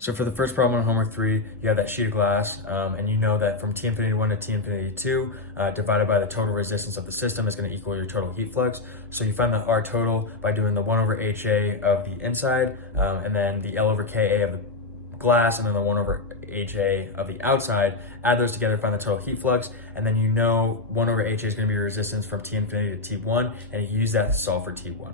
So for the first problem on homework 3, you have that sheet of glass, and you know that from T infinity 1 to T infinity 2, divided by the total resistance of the system is going to equal your total heat flux. So you find the R total by doing the 1 over HA of the inside, and then the L over KA of the glass, and then the 1 over HA of the outside. Add those together, find the total heat flux, and then you know 1 over HA is going to be your resistance from T infinity to T1, and you use that to solve for T1.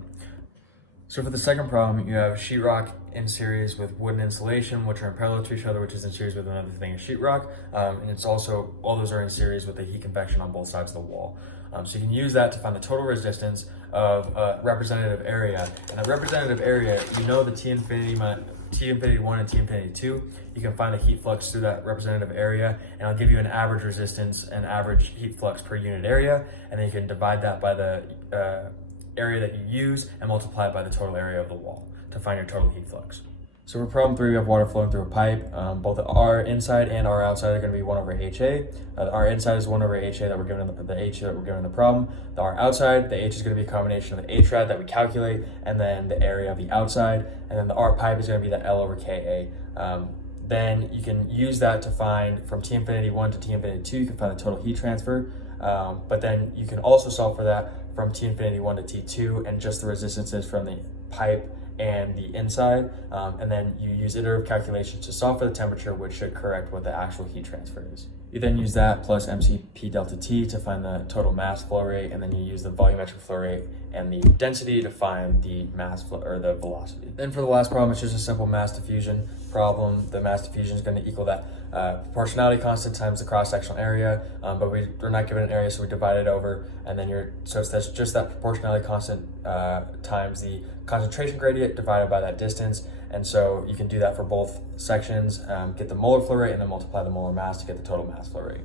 So for the second problem, you have sheetrock in series with wooden insulation, which are in parallel to each other, which is in series with another thing, is sheetrock. And it's also, all those are in series with the heat convection on both sides of the wall. So you can use that to find the total resistance of a representative area. And that representative area, you know the T infinity 1 and T infinity 2, you can find the heat flux through that representative area, and I'll give you an average resistance and average heat flux per unit area, and then you can divide that by the area that you use and multiply it by the total area of the wall to find your total heat flux. So for problem 3, we have water flowing through a pipe. Both the R inside and R outside are going to be 1 over HA. The R inside is 1 over HA that we're given in the H that we're given in the problem. The R outside, the H is going to be a combination of the H rad that we calculate and then the area of the outside. And then the R pipe is going to be the L over KA. Then you can use that to find from T infinity 1 to T infinity 2, you can find the total heat transfer. But then you can also solve for that from T infinity 1 to T2 and just the resistances from the pipe and the inside, and then you use iterative calculations to solve for the temperature, which should correct what the actual heat transfer is. You then use that plus mCp delta T to find the total mass flow rate, and then you use the volumetric flow rate and the density to find the mass flow or the velocity. Then for the last problem, it's just a simple mass diffusion problem. The mass diffusion is going to equal that proportionality constant times the cross-sectional area, but we're not given an area, so we divide it over, and then that's just that proportionality constant times the concentration gradient divided by that distance. And so you can do that for both sections, get the molar flow rate, and then multiply the molar mass to get the total mass flow rate.